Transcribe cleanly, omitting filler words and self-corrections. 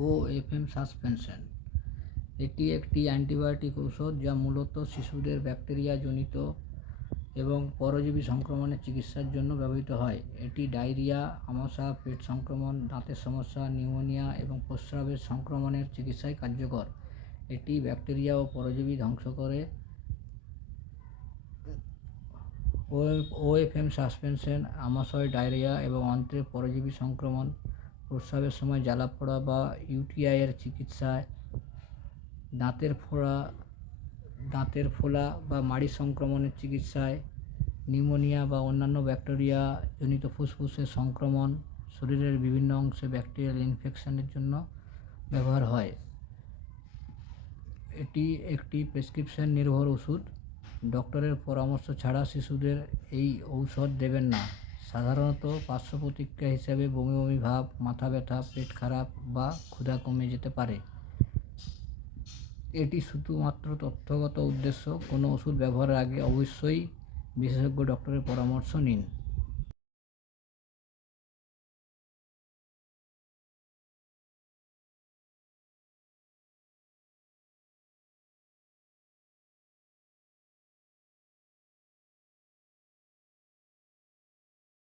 ওএফএম suspension. এটি একটি antibiotic ঔষধ যা মূলত শিশুদের ব্যাকটেরিয়াজনিত এবং পরজীবী সংক্রমণের চিকিৎসার জন্য ব্যবহৃত হয়। এটি ডায়রিয়া, আমাশা, পেট সংক্রমণ, দাঁতের সমস্যা, নিউমোনিয়া এবং প্রস্রাবের সংক্রমণের চিকিৎসায় কার্যকর। এটি ব্যাকটেরিয়া ও পরজীবী ধ্বংস করে। ওএফএম সাসপেনশন আমাশয়, ডায়রিয়া এবং অন্ত্রের পরজীবী সংক্রমণ, প্রস্রাবের সময় জ্বালাপোড়া বা ইউটিআইয়ের চিকিৎসায়, দাঁতের ফোলা বা মাড়ি সংক্রমণের চিকিৎসায়, নিউমোনিয়া বা অন্যান্য ব্যাকটেরিয়াজনিত ফুসফুসের সংক্রমণ, শরীরের বিভিন্ন অংশে ব্যাকটেরিয়াল ইনফেকশনের জন্য ব্যবহার হয়। এটি একটি প্রেসক্রিপশন নির্ভর ওষুধ। ডক্টরের পরামর্শ ছাড়া শিশুদের এই ঔষধ দেবেন না। সাধারণত পার্শ্ব প্রতিক্রিয়া হিসেবে বমি বমি ভাব, মাথা ব্যথা, পেট খারাপ বা ক্ষুধা কমে যেতে পারে। এটি শুধুমাত্র তথ্যগত উদ্দেশ্য। কোনো ওষুধ ব্যবহারের আগে অবশ্যই বিশেষজ্ঞ ডক্টরের পরামর্শ নিন।